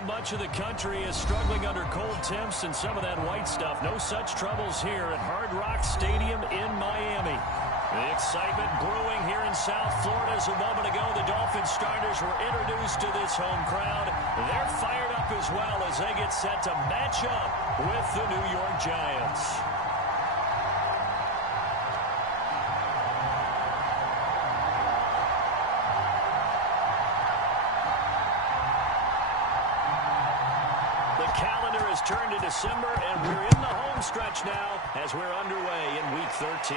Well, much of the country is struggling under cold temps and some of that white stuff. No such troubles here at Hard Rock Stadium in Miami. The excitement brewing here in South Florida. As a moment ago, the Dolphins starters were introduced to this home crowd. They're fired up as well as they get set to match up with the New York Giants. Turned to December, and we're in the home stretch now as we're underway in Week 13.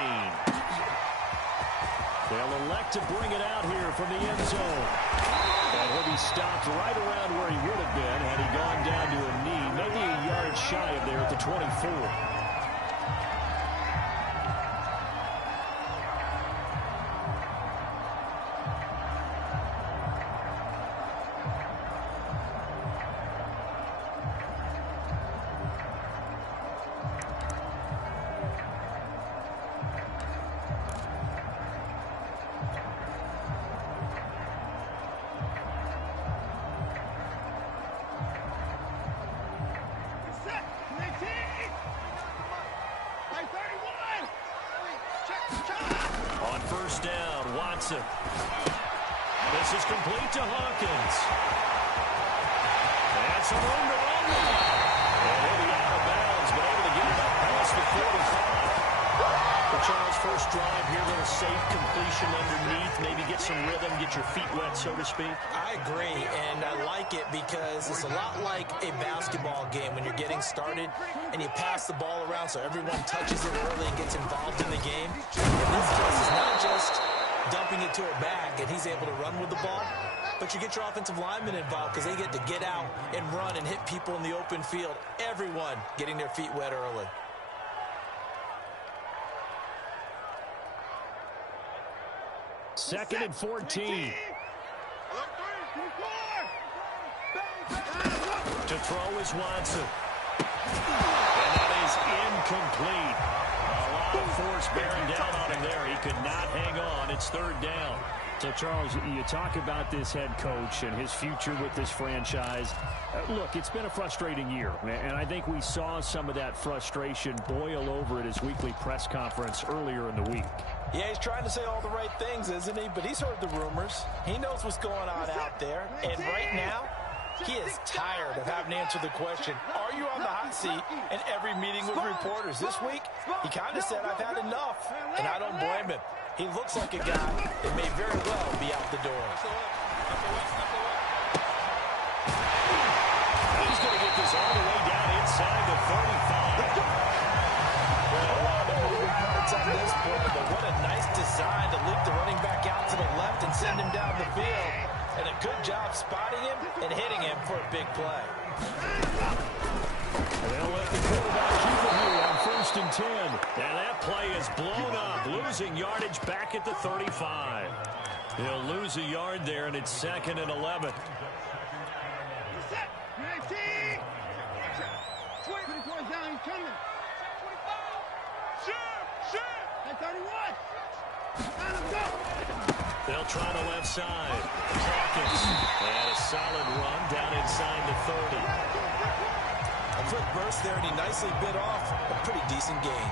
They'll elect to bring it out here from the end zone. And he'll be stopped right around where he would have been had he gone down to a knee, maybe a yard shy of there at the 24. On first down, Watson. This is complete to Hawkins. And some room to run now. And he'll be out of bounds, but able to get it up past the 45. For Charles' first drive here, little safe completion underneath. Maybe get some rhythm, get your feet wet, so to speak. I agree, and I like it because it's a lot like a basketball game when you're getting started and you pass the ball around so everyone touches it early and gets involved in the game. In this case, it's not just dumping it to a bag and he's able to run with the ball, but you get your offensive linemen involved because they get to get out and run and hit people in the open field. Everyone getting their feet wet early. Second and 14. To throw is Watson. And that is incomplete. A lot of force bearing down on him there. He could not hang on. It's third down. So, Charles, you talk about this head coach and his future with this franchise. Look, it's been a frustrating year, and I think we saw some of that frustration boil over at his weekly press conference earlier in the week. Yeah, he's trying to say all the right things, isn't he? But he's heard the rumors. He knows what's going on out there. And right now, he is tired of having to answer the question, are you on the hot seat in every meeting with reporters? This week, he kind of said, I've had enough, and I don't blame him. He looks like a guy that may very well be out the door. He's going to get this all the way down inside the 35. Well, a lot of moving parts on this play, but what a nice design to leap the running back out to the left and send him down the field. And a good job spotting him and hitting him for a big play. And they'll let the quarterback keep it here on first and 10. And that play is blown up, losing yardage back at the 35. He'll lose a yard there, and it's second and 11. They'll try the left side. Hawkins. And a solid run down inside the 30. A quick burst there, and he nicely bit off a pretty decent gain.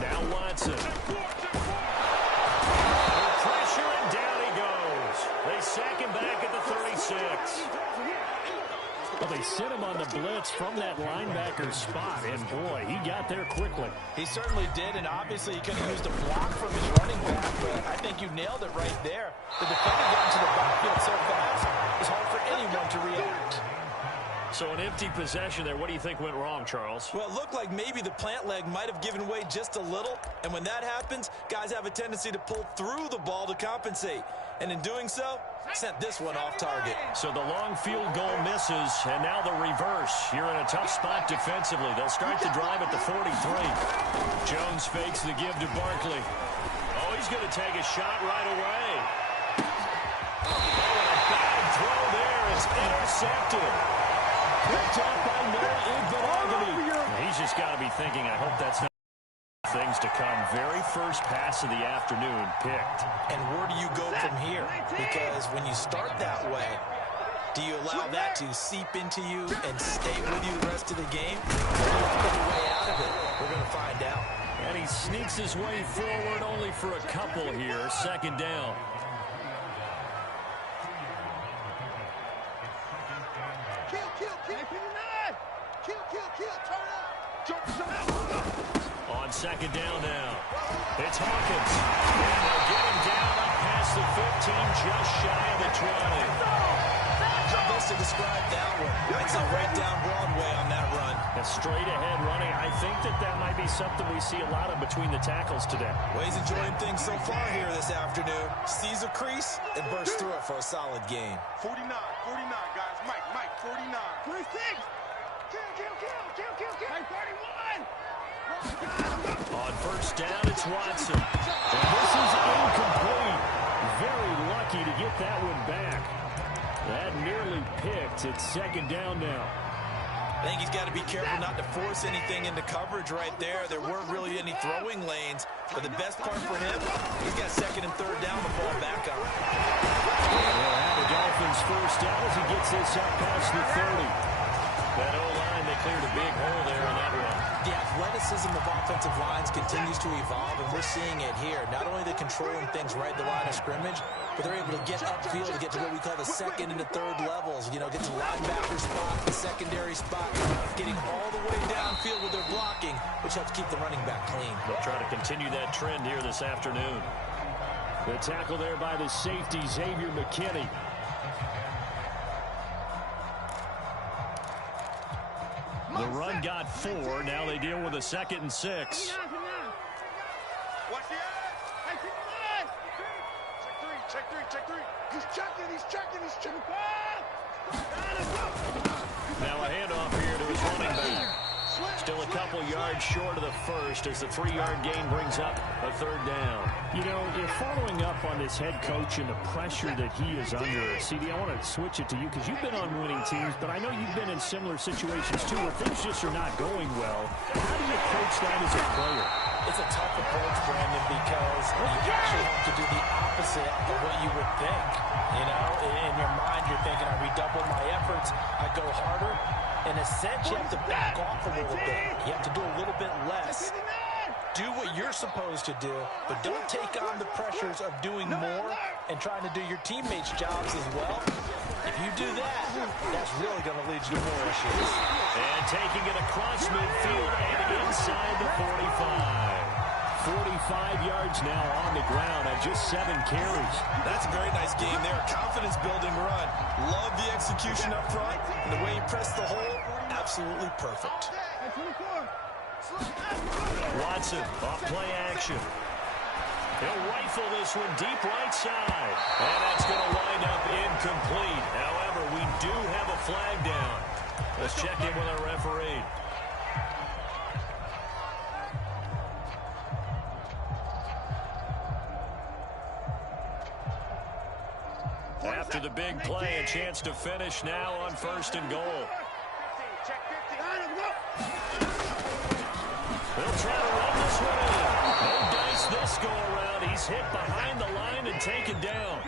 Now Watson. Pressure, and down he goes. They sack him back at the 36. Well, they sent him on the blitz from that linebacker spot, and boy, he got there quickly. He certainly did, and obviously he could have used a block from his running back, but I think you nailed it right there. The defender got into the backfield so fast, it's hard for anyone to react. So an empty possession there. What do you think went wrong, Charles? Well, it looked like maybe the plant leg might have given way just a little, and when that happens, guys have a tendency to pull through the ball to compensate, and in doing so, sent this one off target. So the long field goal misses, and now the reverse. You're in a tough spot defensively. They'll start the drive at the 43. Jones fakes the give to Barkley. Oh, he's going to take a shot right away. Oh, and a bad throw there. It's intercepted. Picked up by Noah Iguodala. just got to be thinking, I hope that's not things to come. Very first pass of the afternoon picked. And where do you go from here? Because when you start that way, do you allow that to seep into you and stay with you the rest of the game? Or do you find a way out of it? We're going to find out. And he sneaks his way forward only for a couple here. Second down. On second down now, it's Hawkins. And they'll get him down up past the 15, just shy of the 20. How best to describe that one? It's a right down Broadway on that run. A straight ahead running. I think that might be something we see a lot of between the tackles today. Well, he's enjoying things so far here this afternoon. Sees a crease and bursts through it for a solid game. 49, guys. Mike, 49. 26. Kill. 31. On first down, it's Watson. And this is incomplete. Very lucky to get that one back. That nearly picked. It's second down now. I think he's got to be careful not to force anything into coverage right there. There weren't really any throwing lanes. But the best part for him, he's got second and third down to fall back on. They'll have the Dolphins first down as he gets this up past the 30. That O-line, they cleared a big hole there on that one. The athleticism of offensive lines continues to evolve, and we're seeing it here. Not only are they controlling things right at the line of scrimmage, but they're able to get upfield to get to what we call the second and the third levels. You know, get to the linebacker spot, the secondary spot, getting all the way downfield with their blocking, which helps keep the running back clean. They'll try to continue that trend here this afternoon. The tackle there by the safety, Xavier McKinney. The run got 4. Now they deal with a 2nd and 6. Watch the eye. Check three. He's checking. Now a handoff here to his running back. Still a couple yards short of the first as the 3-yard gain brings up a third down. You know, if following up on this head coach and the pressure that he is under, CD, I want to switch it to you because you've been on winning teams, but I know you've been in similar situations too where things just are not going well. How do you approach that as a player? It's a tough approach, Brandon, because you actually have to do the opposite of what you would think. You know, in your mind, you're thinking, I redouble my efforts, I go harder. In a sense, you have to back off a little bit. You have to do a little bit less. Do what you're supposed to do, but don't take on the pressures of doing more and trying to do your teammates' jobs as well. If you do that, that's really going to lead you to more issues. And taking it across midfield and inside the 45. 45 yards now on the ground on just 7 carries. That's a very nice game there. Confidence-building run. Love the execution up front. And the way he pressed the hole, absolutely perfect. Watson, off play action. He'll rifle this one deep right side. And that's going to wind up incomplete. However, we do have a flag down. Let's check in with our referee. After the big play, a chance to finish now on 1st and goal. They'll try to run this one in. No dice this go around. He's hit behind the line and taken down.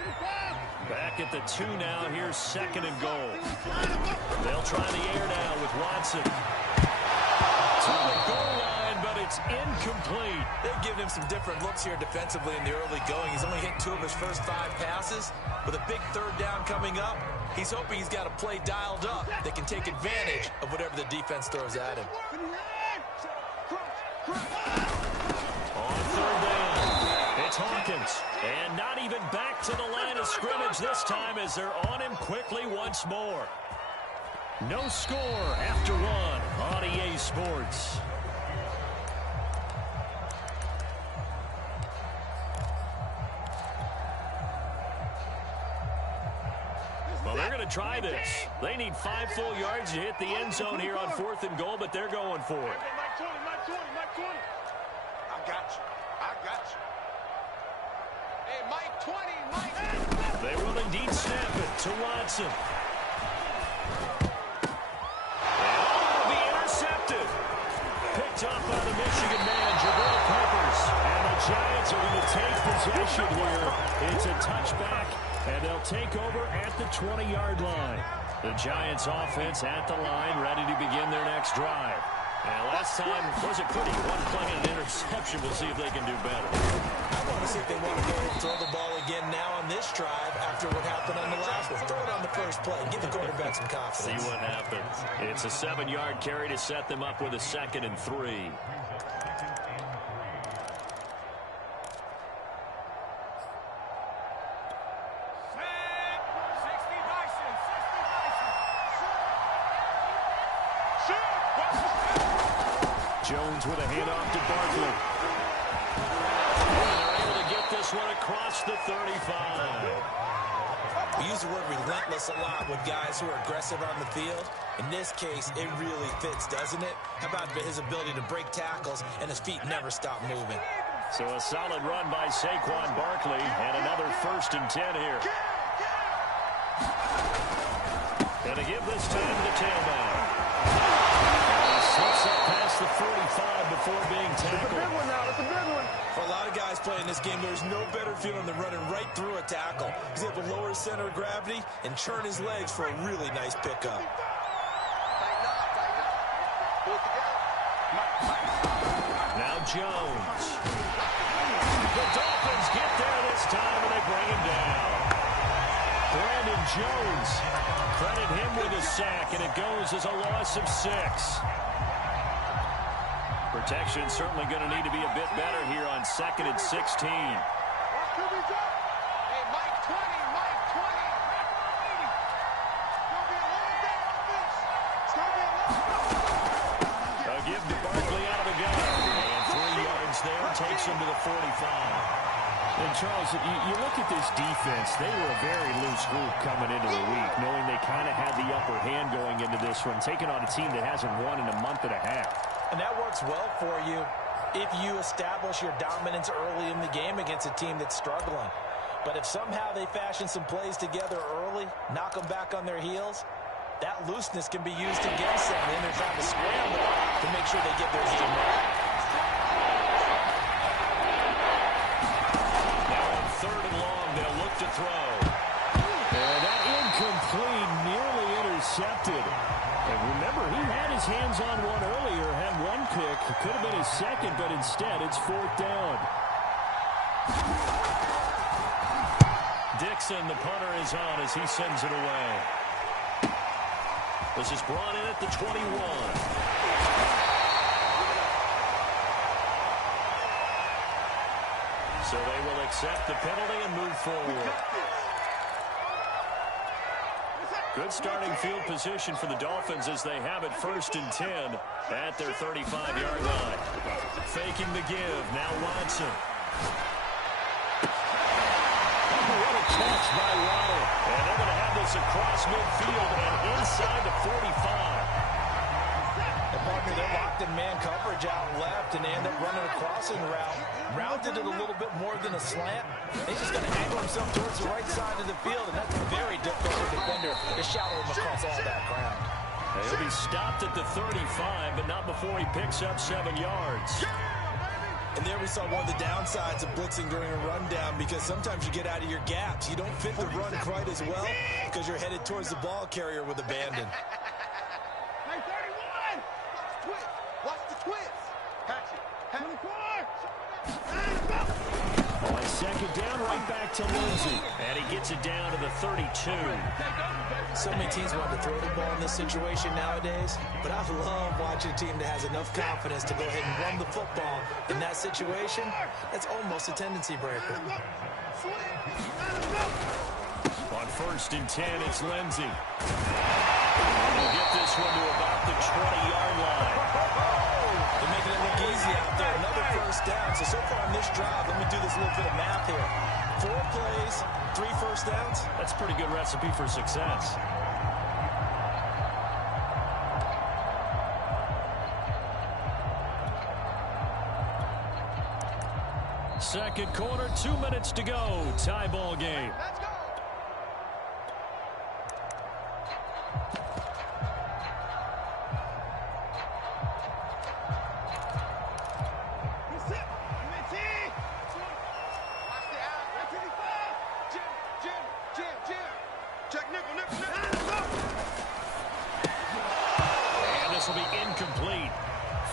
Back at the 2 now. Here's 2nd and goal. They'll try the air now with Watson. To the goal line, but it's incomplete. They've given him some different looks here defensively in the early going. He's only hit 2 of his first 5 passes. With a big third down coming up, he's hoping he's got a play dialed up that can take advantage of whatever the defense throws at him. On 3rd down, it's Hawkins. And not even back to the line of scrimmage this time as they're on him quickly once more. No score after 1 on EA Sports. Well, they're going to try this. They need 5 full yards to hit the end zone here on 4th and goal, but they're going for it. Mike 20. I got you. Hey, Mike 20, Mike. They will indeed snap it to Watson. And it will be intercepted. picked off by the Michigan man, Jabril Peppers. And the Giants are going to take possession here. It's a touchback, and they'll take over at the 20-yard line. The Giants offense at the line, ready to begin their next drive. And last time was a pretty one play and an interception. We'll see if they can do better. I want to see if they want to go and throw the ball again now on this drive after what happened on the last one. Throw it on the first play. Give the quarterback some confidence. See what happens. It's a 7-yard carry to set them up with a 2nd and 3. Jones with a handoff to Barkley. And they're able to get this one across the 35. We use the word relentless a lot with guys who are aggressive on the field. In this case, it really fits, doesn't it? How about his ability to break tackles and his feet never stop moving? So a solid run by Saquon Barkley and another 1st and 10 here. And to give this time to the tailback. Slips up past the 45 before being tackled. It's a big one now. It's a big one. For a lot of guys playing this game, there's no better feeling than running right through a tackle. He's able to lower his center of gravity and churn his legs for a really nice pickup. Now Jones. The Dolphins get there this time, and they bring him down. Brandon Jones. Credit him with a sack, and it goes as a loss of 6. Protection certainly going to need to be a bit better here on 2nd and 16. Hey, Mike 20, Mike 20. A give to Barkley out of the gun. And 3 yards there takes him to the 45. And, Charles, you look at this defense, they were a very loose group coming into the week, knowing they kind of had the upper hand going into this one, taking on a team that hasn't won in a month and a half. And that works well for you if you establish your dominance early in the game against a team that's struggling. But if somehow they fashion some plays together early, knock them back on their heels, that looseness can be used against them. And they're trying to scramble to make sure they get their game right. Now on 3rd and long, they'll look to throw. And that incomplete, nearly intercepted. And remember, he had his hands on one earlier, had one pick. It could have been his 2nd, but instead it's 4th down. Dixon, the punter, is on as he sends it away. This is brought in at the 21. So they will accept the penalty and move forward. Good starting field position for the Dolphins as they have it 1st and 10 at their 35-yard line. Faking the give. Now Watson. What a catch by Waddle. And they're going to have this across midfield and inside the 45. And partner, they're locked in man coverage out left, and they end up running a crossing route. Rounded it a little bit more than a slant. He's just going to angle himself towards the right side of the field, and that's very difficult for a defender to shadow him across all that ground. He'll be stopped at the 35, but not before he picks up 7 yards. And there we saw one of the downsides of blitzing during a rundown, because sometimes you get out of your gaps. You don't fit the run quite as well because you're headed towards the ball carrier with abandon. Hey, 31! Watch the twist. Catch it. 24! On 2nd down, right back to Lindsey. And he gets it down to the 32. So many teams want to throw the ball in this situation nowadays, but I love watching a team that has enough confidence to go ahead and run the football. In that situation, that's almost a tendency breaker. On 1st and 10, it's Lindsey. We'll get this one to about the 20-yard line. They're making it look easy out there. Another 1st down. So far on this drive, let me do this little bit of math here. 4 plays, 3 1st downs. That's a pretty good recipe for success. Second quarter, 2 minutes to go. Tie ball game. Let's go!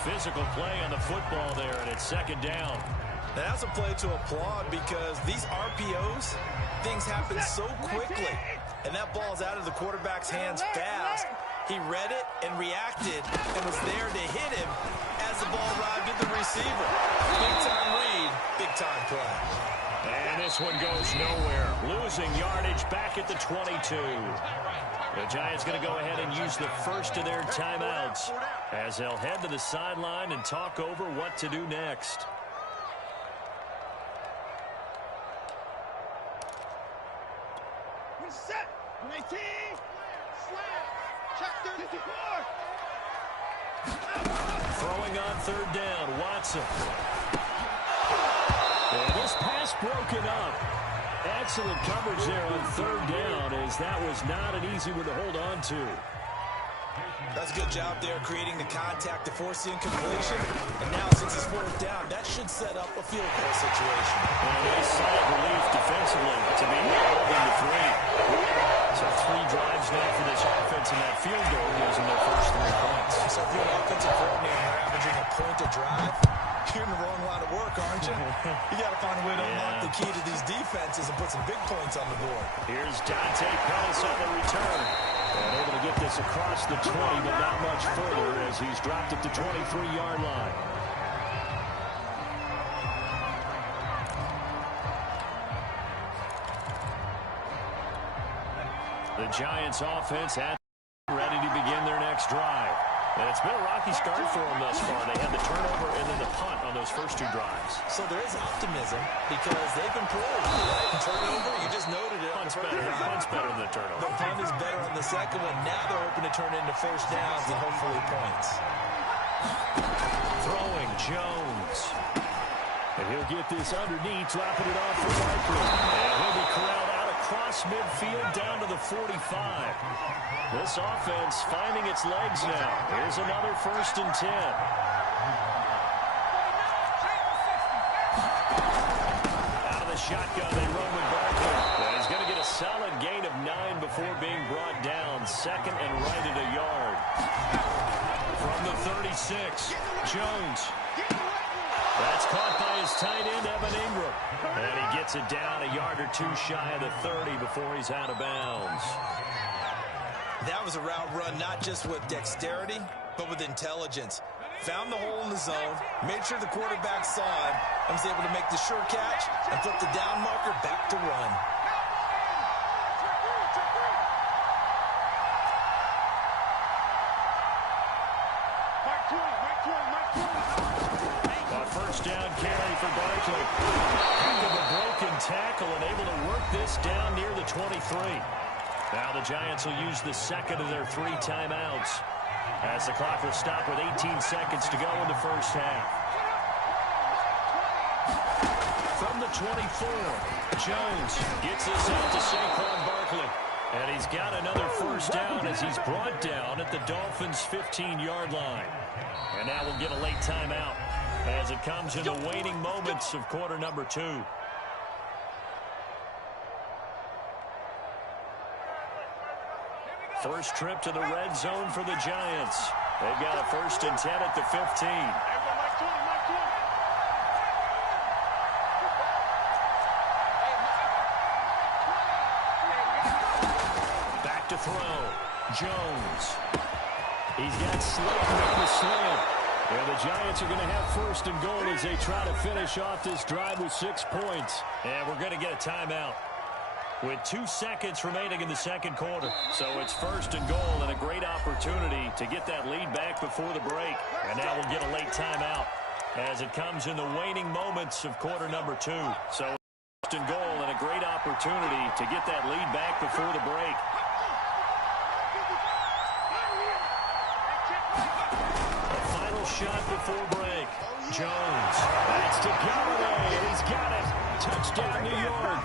physical play on the football there, and it's second down. And that's a play to applaud because these RPOs, things happen so quickly. And that ball's out of the quarterback's hands fast. He read it and reacted and was there to hit him as the ball arrived at the receiver. Big-time read, big-time play. And this one goes nowhere. Losing yardage back at the 22. The Giants going to go ahead and use the first of their timeouts as they'll head to the sideline and talk over what to do next. Reset. 19. Slam. Check 34. Throwing on third down, Watson. And this pass broken up. Excellent coverage there on third down, as that was not an easy one to hold on to. That's a good job there creating the contact to force the incompletion. And now since it's fourth down, that should set up a field goal situation. And a nice sigh of relief defensively to be holding the 3. So 3 drives now for this offense, and that field goal gives them their first 3 points. So if you're an offensive coordinator and you're averaging a point a drive, you're in the wrong line of work, aren't you? You got to find a way to unlock the key to these defenses and put some big points on the board. Here's Dante Pettis on the return. And able to get this across the 20, but not much further as he's dropped at the 23-yard line. The Giants offense ready to begin their next drive. And it's been a rocky start for them thus far. They had the turnover and then the punt on those first 2 drives. So there is optimism because they've improved, right? Turnover, you just noted it. Punt's better than the turnover. The punt is better on the second one. Now they're hoping to turn it into first downs and hopefully points. Throwing Jones. And he'll get this underneath, dropping it off for Barkley. And he'll be corralled out across midfield down to the 45. This offense finding its legs now. Here's another 1st and 10. Out of the shotgun, they run with Barkley. And he's going to get a solid gain of 9 before being brought down. Second and right at a yard. From the 36, Jones. That's caught by his tight end, Evan Ingram. And he gets it down a yard or 2 shy of the 30 before he's out of bounds. That was a route run not just with dexterity, but with intelligence. Found the hole in the zone, made sure the quarterback saw him, and was able to make the sure catch and flip the down marker back to run. A first down carry for Barkley. Into the broken tackle and able to work this down near the 23. Now the Giants will use the second of their 3 timeouts as the clock will stop with 18 seconds to go in the first half. From the 24, Jones gets this out to Saquon Barkley. And he's got another first down as he's brought down at the Dolphins' 15-yard line. And now we'll get a late timeout as it comes in the waning moments of quarter number 2. First trip to the red zone for the Giants. They've got a 1st and 10 at the 15. Back to throw. Jones. He's got Slayton on the slant. And the Giants are going to have 1st and goal as they try to finish off this drive with 6 points. And we're going to get a timeout with 2 seconds remaining in the second quarter. So it's 1st and goal and a great opportunity to get that lead back before the break. And now we'll get a late timeout as it comes in the waning moments of quarter number 2. So 1st and goal and a great opportunity to get that lead back before the break. A final shot before break. Jones. That's to Galladay, and he's got it. Touchdown, New York.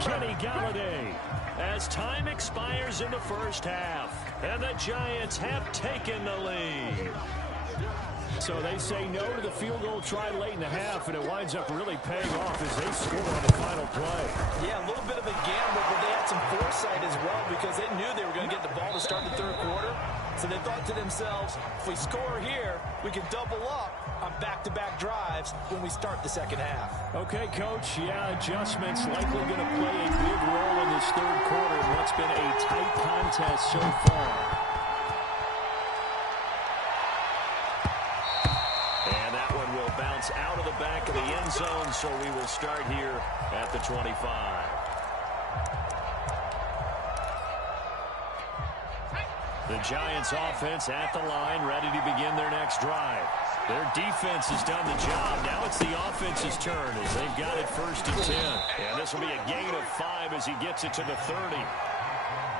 Kenny Galladay, as time expires in the first half, and the Giants have taken the lead. So they say no to the field goal try late in the half, and it winds up really paying off as they score on the final play. Yeah, a little bit of a gamble, but they had some foresight as well because they knew they were going to get the ball to start the third quarter. So they thought to themselves, if we score here, we can double up on back-to-back drives when we start the second half. Okay, Coach, yeah, adjustments likely going to play a big role in this third quarter in what's been a tight contest so far. And that one will bounce out of the back of the end zone, so we will start here at the 25. The Giants offense at the line, ready to begin their next drive. Their defense has done the job. Now it's the offense's turn as they've got it 1st and 10. And this will be a gain of 5 as he gets it to the 30.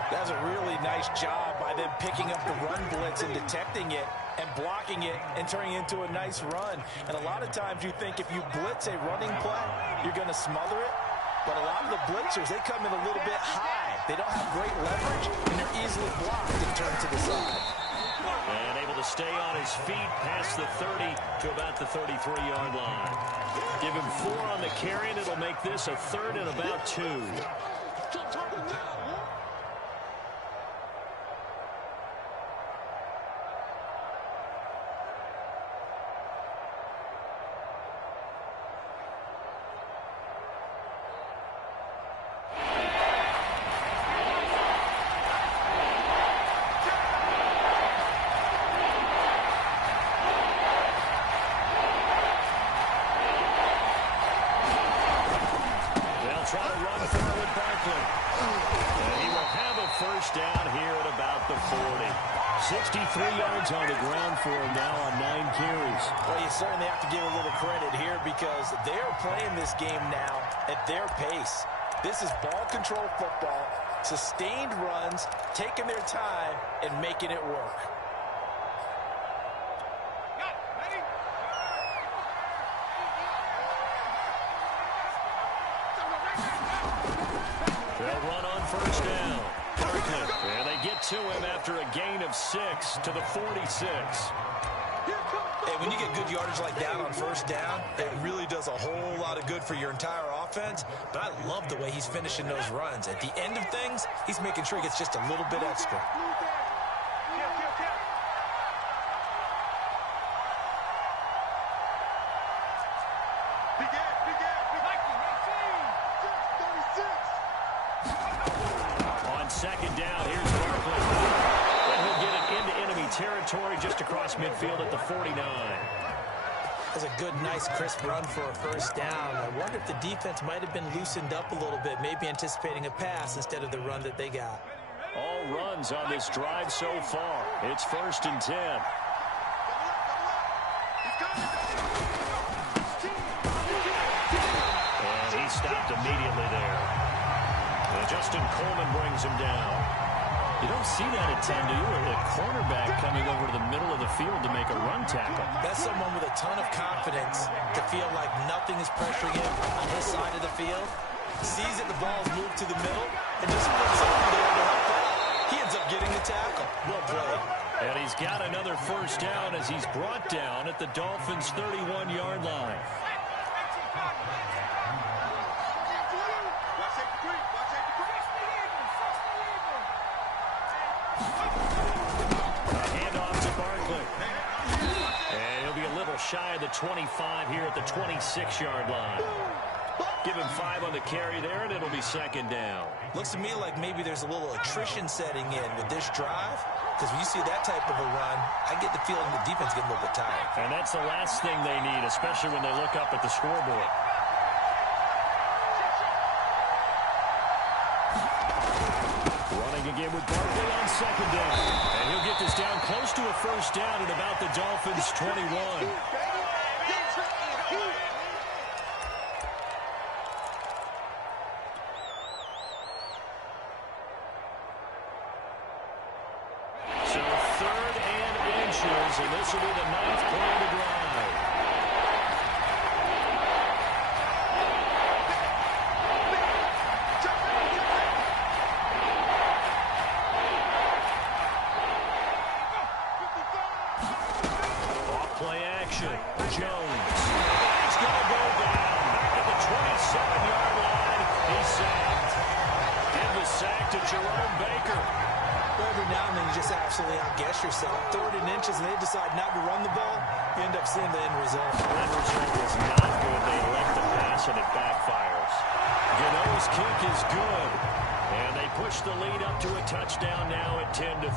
That's a really nice job by them picking up the run blitz and detecting it and blocking it and turning it into a nice run. And a lot of times you think if you blitz a running play, you're going to smother it. But a lot of the blitzers, they come in a little bit high. They don't have great leverage, and they're easily blocked and turned to the side. And able to stay on his feet past the 30 to about the 33-yard line. Give him 4 on the carry, and it'll make this a 3rd and about 2. Down here at about the 40. 63 yards on the ground for him now on 9 carries. Well, you certainly have to give a little credit here because they're playing this game now at their pace. This is ball control football, sustained runs, taking their time, and making it work. They'll run on 1st down. And they get to him after a gain of 6 to the 46. Hey, when you get good yardage like that on 1st down, it really does a whole lot of good for your entire offense. But I love the way he's finishing those runs. At the end of things, he's making sure he gets just a little bit extra. Territory just across midfield at the 49. That's a good, nice, crisp run for a 1st down. I wonder if the defense might have been loosened up a little bit, maybe anticipating a pass instead of the run that they got. All runs on this drive so far. It's 1st and 10. And he stopped immediately there. And Justin Coleman brings him down. You don't see that at 10, do you? A cornerback coming over to the middle of the field to make a run tackle. That's someone with a ton of confidence to feel like nothing is pressuring him on his side of the field. Sees that the ball's moved to the middle and just flips over there to help out. He ends up getting the tackle. Well played. And he's got another 1st down as he's brought down at the Dolphins' 31-yard line. Shy of the 25 here at the 26-yard line. Give him 5 on the carry there, and it'll be 2nd down. Looks to me like maybe there's a little attrition setting in with this drive, because when you see that type of a run, I get the feeling the defense getting a little bit tired. And that's the last thing they need, especially when they look up at the scoreboard. Running again with Barkley on 2nd down. And he'll get this down close to a 1st down at about the Dolphins' 21. So 3rd and inches, and this will be the 9th play of the drive. Jones. He's going to go down. Back at the 27-yard line. He's sacked. And the sack to Jerome Baker. But every now and then you just absolutely outguess yourself. 3rd and inches, and they decide not to run the ball. You end up seeing the end result. That result was not good. They elect the pass, and it backfires. Gano's kick is good. And they push the lead up to a touchdown now at 10-3.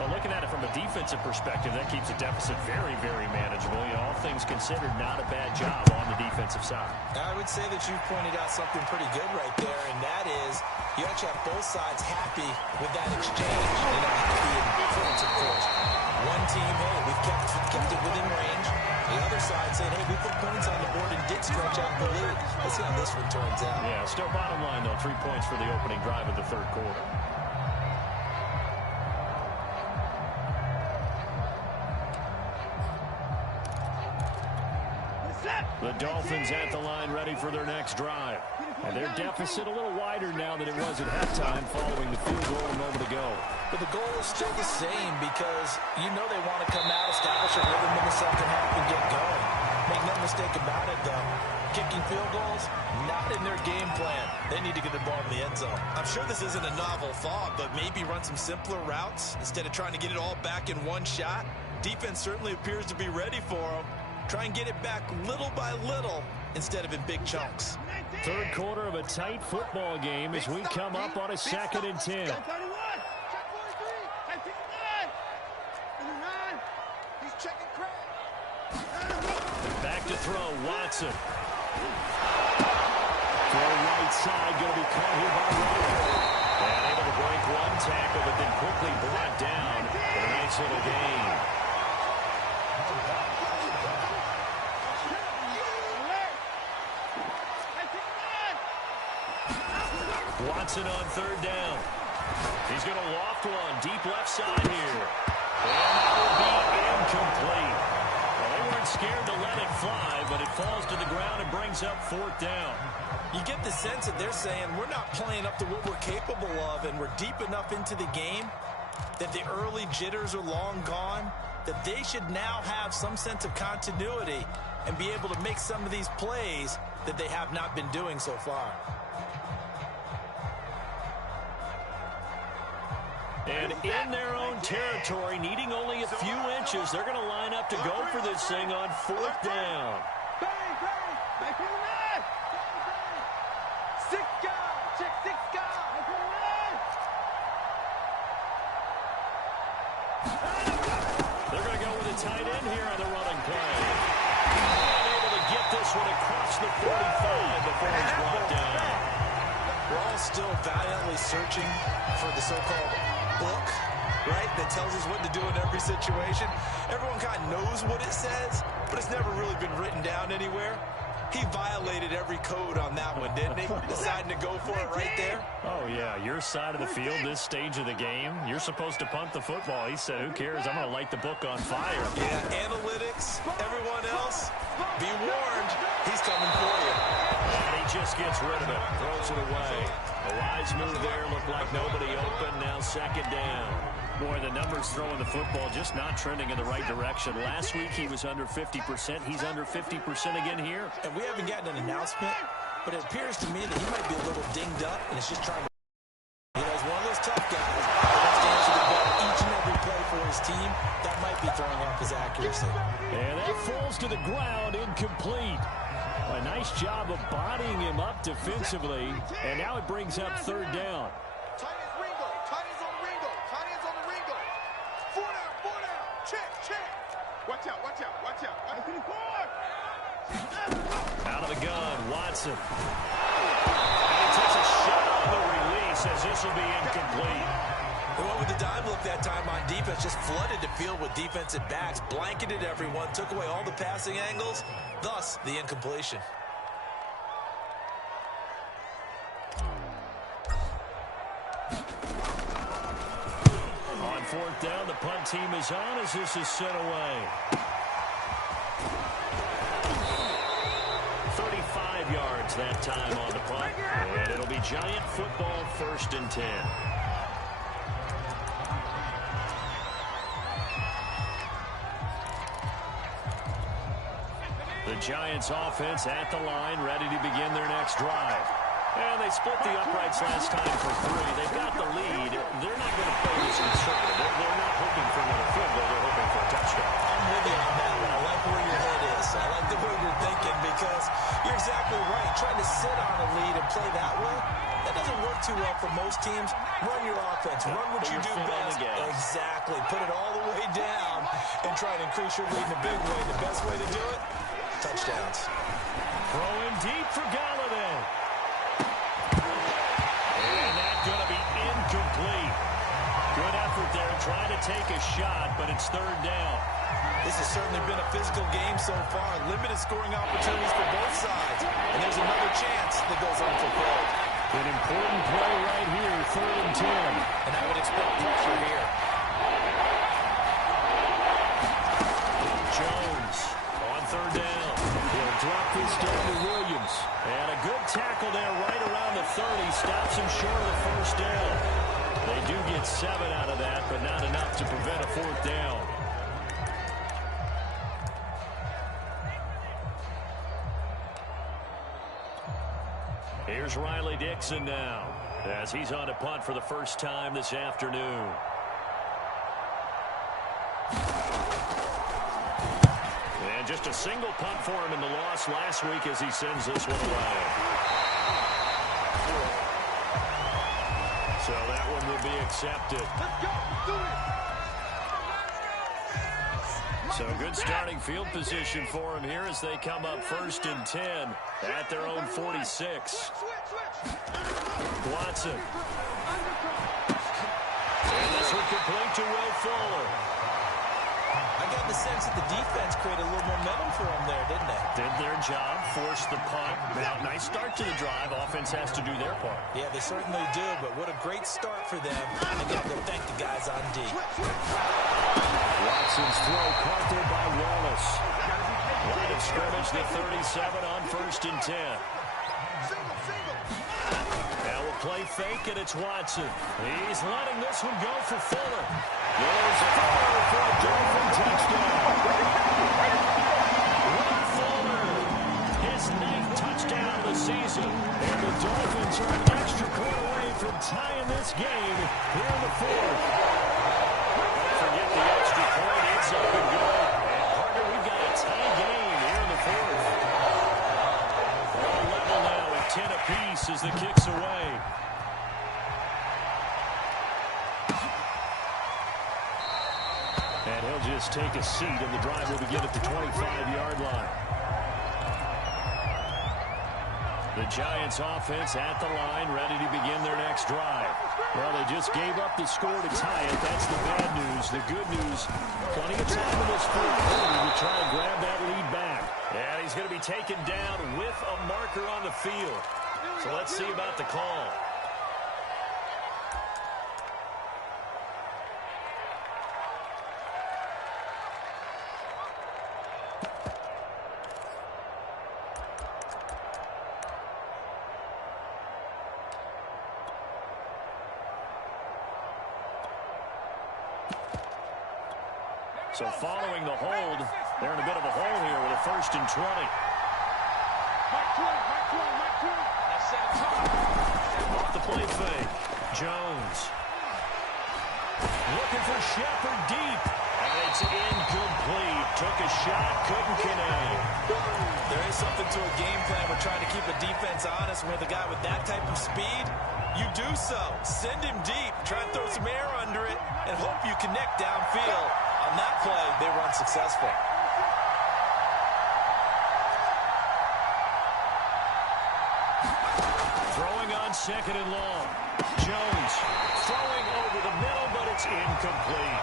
Well, looking at it from a defensive perspective, that keeps the deficit very, very manageable. You know, all things considered, not a bad job on the defensive side. I would say that you've pointed out something pretty good right there, and that is you actually have both sides happy with that exchange. You know, happy in difference, of course. One team, hey, we've kept it within range. The other side saying, hey, we put points on the board and did stretch out the lead. Let's see how this one turns out. Yeah, still bottom line, though, 3 points for the opening drive of the 3rd quarter. The Dolphins at the line ready for their next drive. And their deficit a little wider now than it was at halftime following the field goal a moment ago. But the goal is still the same because you know they want to come out, establish a rhythm in the 2nd half, and get going. Make no mistake about it, though. Kicking field goals, not in their game plan. They need to get the ball in the end zone. I'm sure this isn't a novel thought, but maybe run some simpler routes instead of trying to get it all back in one shot. Defense certainly appears to be ready for them. Try and get it back little by little instead of in big chunks. 3rd quarter of a tight football game as we come up on a 2nd and 10. Back to throw, Watson. Throw right side, going to be caught here by Roberts. And able to break one tackle, but then quickly brought down for a nice little gain. Watson on 3rd down. He's going to loft one deep left side here. And that will be incomplete. Well, they weren't scared to let it fly, but it falls to the ground and brings up 4th down. You get the sense that they're saying we're not playing up to what we're capable of, and we're deep enough into the game that the early jitters are long gone, that they should now have some sense of continuity and be able to make some of these plays that they have not been doing so far. And in their own territory, needing only a few inches, they're going to line up to go for this thing on 4th down. They're going to go with a tight end here on the running play. And able to get this one across the 45 before he's brought down. We're all still valiantly searching for the so-called book, right, that tells us what to do in every situation. Everyone kind of knows what it says, but it's never really been written down anywhere. He violated every code on that one, didn't he? Deciding to go for it right there. Oh, yeah, your side of the field, this stage of the game, you're supposed to punt the football. He said, who cares? I'm going to light the book on fire. Yeah, analytics, everyone else, be warned, he's coming for you. And he just gets rid of it, throws it away. A wise move there, looked like nobody open, now 2nd down. Boy, the numbers throwing the football just not trending in the right direction. Last week he was under 50%. He's under 50% again here. And we haven't gotten an announcement, but it appears to me that he might be a little dinged up, and it's just trying to... You know, he's one of those tough guys that wants to answer the ball each and every play for his team. That might be throwing off his accuracy. And that falls to the ground, incomplete. A nice job of bodying him up defensively, and now it brings up 3rd down. Watch out, watch out, watch out. Out of the gun, Watson. And he takes a shot on the release as this will be incomplete. They went with the dime look that time on defense, just flooded the field with defensive backs, blanketed everyone, took away all the passing angles, thus the incompletion. On 4th down, the punt team is on as this is sent away. 35 yards that time on the punt, and it'll be Giant football 1st and 10. The Giants offense at the line, ready to begin their next drive. And they split the uprights last time for 3. They've got the lead. They're not going to play this conservative. They're not hoping for another field goal. They're hoping for a touchdown. I'm with you on that one. I like where your head is. I like the way you're thinking because you're exactly right. Trying to sit on a lead and play that way, that doesn't work too well for most teams. Run your offense. Run what you do best. Exactly. Put it all the way down and try to increase your lead in a big way. The best way to do it, touchdowns. Throwing deep for Galladay. And that's going to be incomplete. Good effort there, trying to take a shot, but it's 3rd down. This has certainly been a physical game so far. Limited scoring opportunities for both sides. And there's another chance that goes unfulfilled. An important play right here, 3rd and 10. And I would expect pressure here. Jones on 3rd down. He'll drop this down to Williams. And a good tackle there right around the 30. Stops him short of the 1st down. They do get 7 out of that, but not enough to prevent a 4th down. Here's Riley Dixon now, as he's on a punt for the first time this afternoon. And just a single punt for him in the loss last week as he sends this one away. So that one will be accepted. Let's go. Do it. So good starting field position for him here as they come up 1st and 10 at their own 46. Watson. And this one complete to Will Fuller. I got the sense that the defense created a little momentum for them there, didn't they? Did their job, forced the punt. Now, nice start to the drive. Offense has to do their part. Yeah, they certainly do, but what a great start for them. I got to thank the guys on D. Watson's throw caught there by Wallace. Line of scrimmage, the 37 on 1st and 10. Now we'll play fake, and it's Watson. He's letting this one go for Fuller. There's Fuller for a Dolphin touchdown. Will Fuller, his 9th touchdown of the season. And the Dolphins are an extra point away from tying this game here in the 4th. Don't forget the extra point. It's up and good. And partner, we've got a tie game here in the 4th. All level now at 10 apiece as the kick's away. And he'll just take a seat, and the drive will begin at the 25-yard line. The Giants offense at the line, ready to begin their next drive. Well, they just gave up the score to tie it. That's the bad news. The good news, plenty of time in this 4th quarter to try and grab that lead back. And he's going to be taken down with a marker on the field. So let's see about the call. So following the hold, they're in a bit of a hole here with a 1st and 20. Off the play fake. Jones. Looking for Shepard deep. And it's incomplete. Took a shot, couldn't connect. There is something to a game plan. We're trying to keep the defense honest. With a guy with that type of speed, you do so. Send him deep. Try and throw some air under it and hope you connect downfield. On that play, they were unsuccessful. Throwing on 2nd and long. Jones throwing over the middle, but it's incomplete.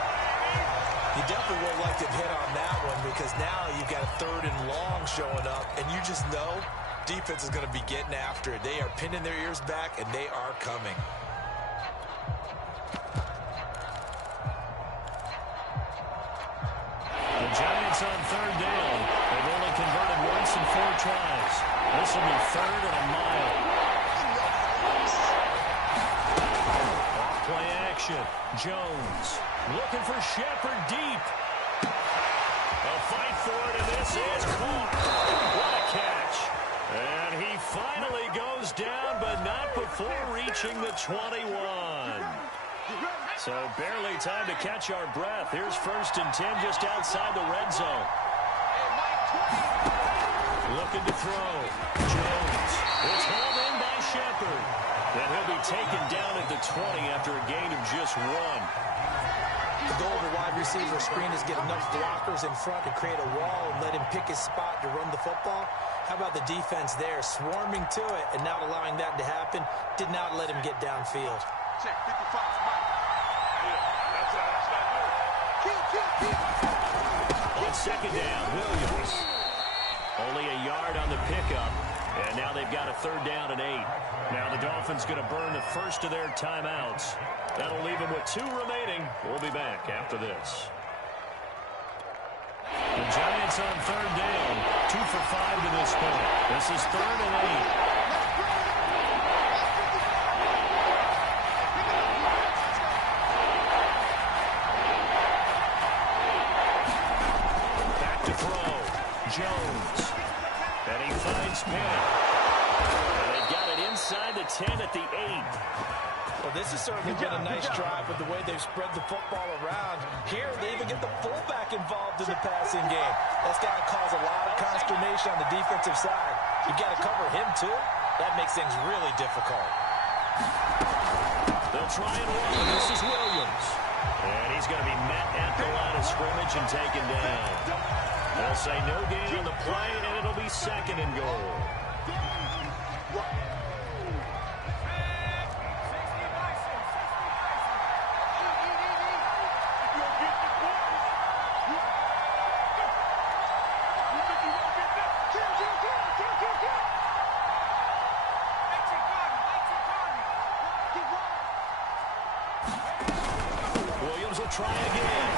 You definitely would like to hit on that one because now you've got a 3rd and long showing up, and you just know defense is going to be getting after it. They are pinning their ears back, and they are coming. The Giants on 3rd down. They've only converted once in 4 tries. This will be 3rd and a mile. Off-play action. Jones looking for Shepard deep. A fight for it, and this is caught. What a catch. And he finally goes down, but before reaching the 21. So barely time to catch our breath. Here's 1st and 10 just outside the red zone. Looking to throw. Jones. It's hauled in by Shepard. And he'll be taken down at the 20 after a gain of just 1. The goal of a wide receiver screen is get enough blockers in front to create a wall and let him pick his spot to run the football. How about the defense there, swarming to it and not allowing that to happen? Did not let him get downfield. Check 55, Mike. That's not good. On 2nd down, Williams. Only a yard on the pickup. And now they've got a 3rd down and 8. Now the Dolphins going to burn the first of their timeouts. That'll leave them with 2 remaining. We'll be back after this. The Giants on 3rd down. 2 for 5 to this point. This is 3rd and 8. Back to throw. Jones. And he finds Penny. And they got it inside the 10 at the 8. Well, this has certainly been a nice drive with the way they've spread the football around. Here, they even get the fullback involved in the passing game. That's got to cause a lot of consternation on the defensive side. You've got to cover him, too. That makes things really difficult. They'll try and roll. This is Williams. And he's going to be met at the line of scrimmage and taken down. They'll say no gain on the play, and it'll be 2nd and goal. Williams will try again.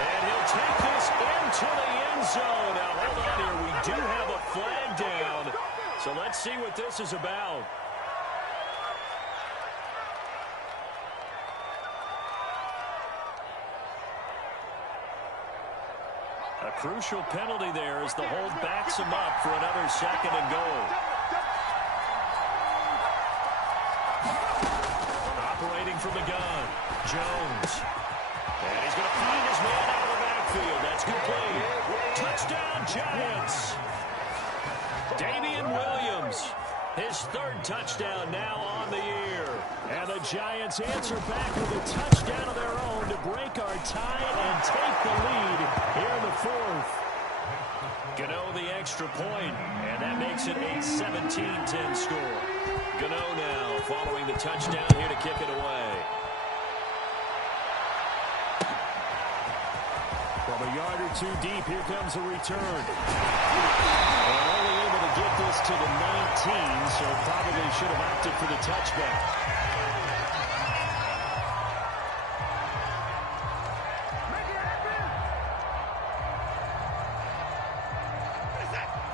And he'll take this into the end zone. Now, hold on here. We do have a flag down. So let's see what this is about. A crucial penalty there as the hold backs him up for another 2nd and goal. Operating from the gun, Jones. And he's going to find his man out of the backfield. That's complete. Touchdown, Giants. Damian Williams, his 3rd touchdown now on the year. And the Giants answer back with a touchdown of their own to break our tie and take the lead here in the 4th. Gano the extra point, and that makes it a 17-10 score. Gano now following the touchdown here to kick it away. From a yard or 2 deep, here comes a return. And only able to get this to the 19, so probably should have opted for the touchback.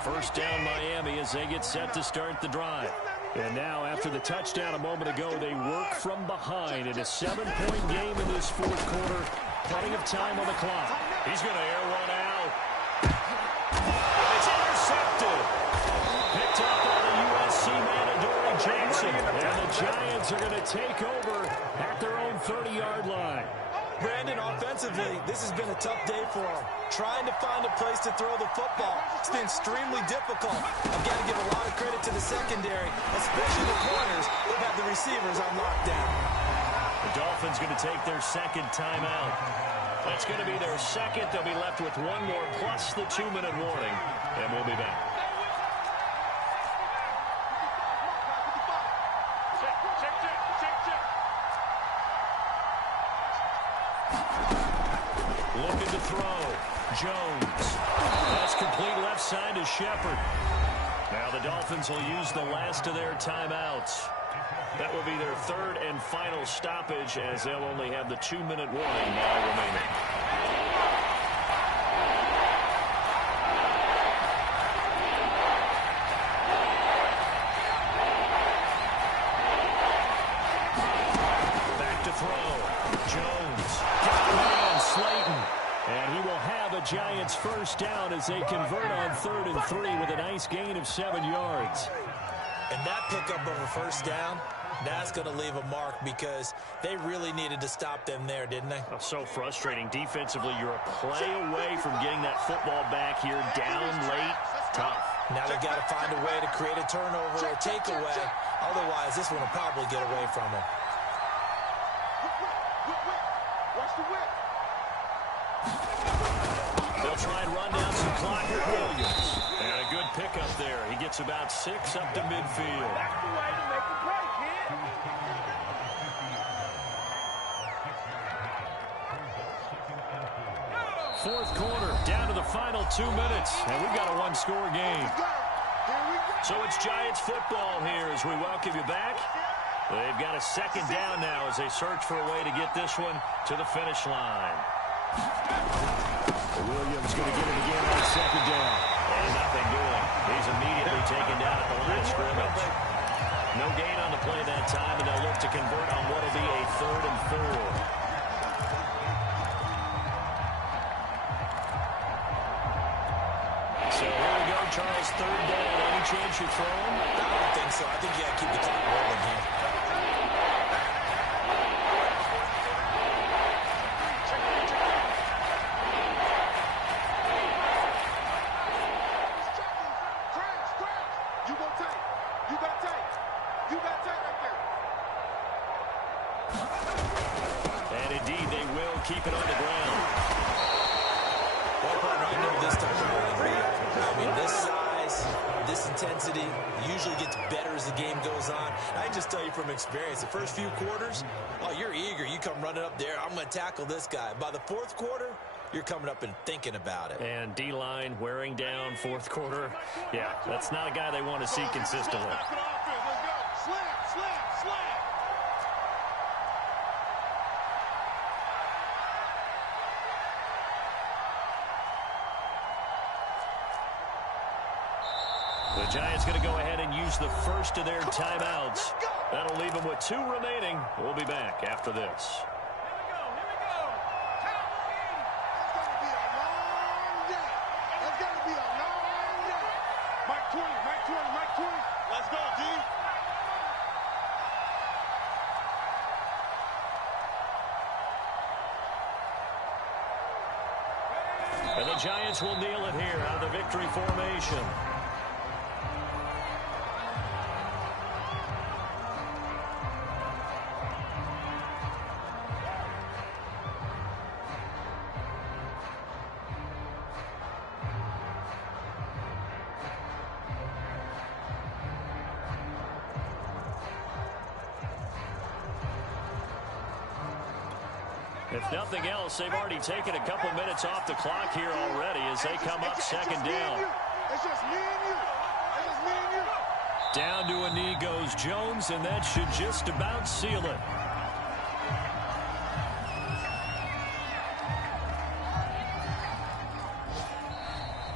First down, Miami, as they get set to start the drive. And now, after the touchdown a moment ago, they work from behind in a 7-point game in this 4th quarter. Plenty of time on the clock. He's going to air one out. It's intercepted. Picked up by the USC man, Adoree Jackson. And the Giants are going to take over at their own 30-yard line. Brandon, offensively, this has been a tough day for them. Trying to find a place to throw the football. It's been extremely difficult. I've got to give a lot of credit to the secondary, especially the corners. They've had the receivers on lockdown. The Dolphins going to take their 2nd timeout. That's going to be their 2nd. They'll be left with 1 more plus the 2-minute warning. And we'll be back. Looking to throw. Jones. That's complete left side to Shepard. Now the Dolphins will use the last of their timeouts. That will be their 3rd and final stoppage, as they'll only have the 2-minute warning now remaining. Back to throw. Jones. Got a man, Slayton. And he will have a Giants 1st down as they convert on 3rd and 3 with a nice gain of 7 yards. And that pickup of a first down, that's going to leave a mark because they really needed to stop them there, didn't they? Oh, so frustrating. Defensively, you're a play away from getting that football back here. Down late, tough. Now they've got to find a way to create a turnover or takeaway. Otherwise, this one will probably get away from them. Watch the whip. They'll try and run down some clock with Williams. And a good pickup there. He gets about 6 up to midfield. That's the way to make a break, kid. Fourth quarter, down to the final 2 minutes. And we've got a one-score game. So it's Giants football here as we welcome you back. They've got a second down now as they search for a way to get this one to the finish line. Williams going to get it again on second down. And nothing doing. He's immediately taken down at the line of scrimmage. No gain on the play that time, and they'll look to convert on what will be a 3rd and 4. So here we go, Charles, 3rd down. Any chance you throw him? I don't think so. I think you got to keep the clock rolling here. And indeed, they will keep it on the ground. Well, partner, I know this type of running league. I mean, this size, this intensity usually gets better as the game goes on. I can just tell you from experience, the first few quarters, oh, you're eager. You come running up there, I'm going to tackle this guy. By the 4th quarter, you're coming up and thinking about it. And D-line wearing down 4th quarter. Yeah, that's not a guy they want to see consistently. The Giants going to go ahead and use the first of their timeouts. That'll leave them with 2 remaining. We'll be back after this. Let's go, D. And the Giants will kneel it here out of the victory formation. If nothing else, they've already taken a couple minutes off the clock here already as they come up second down. It's just me and you. It's just me and you. Down to a knee goes Jones, and that should just about seal it.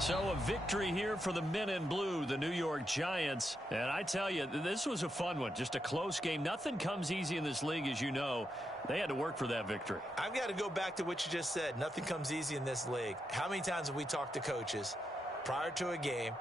So a victory here for the men in blue, the New York Giants. And I tell you, this was a fun one. Just a close game. Nothing comes easy in this league, as you know. They had to work for that victory. I've got to go back to what you just said. Nothing comes easy in this league. How many times have we talked to coaches prior to a game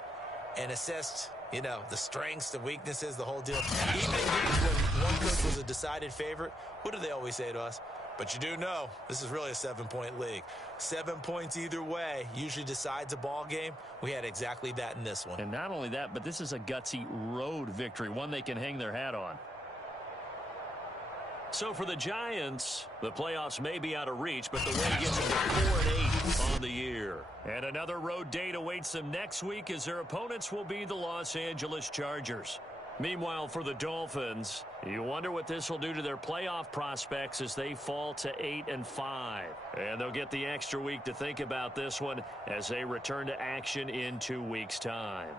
and assessed, you know, the strengths, the weaknesses, the whole deal? Even in games when one coach was a decided favorite, what do they always say to us? But you do know this is really a 7-point league. 7 points either way usually decides a ball game. We had exactly that in this one. And not only that, but this is a gutsy road victory, one they can hang their hat on. So for the Giants, the playoffs may be out of reach, but the win gets them to 4-8 on the year. And another road date awaits them next week as their opponents will be the Los Angeles Chargers. Meanwhile, for the Dolphins, you wonder what this will do to their playoff prospects as they fall to 8-5. And they'll get the extra week to think about this one as they return to action in 2 weeks' time.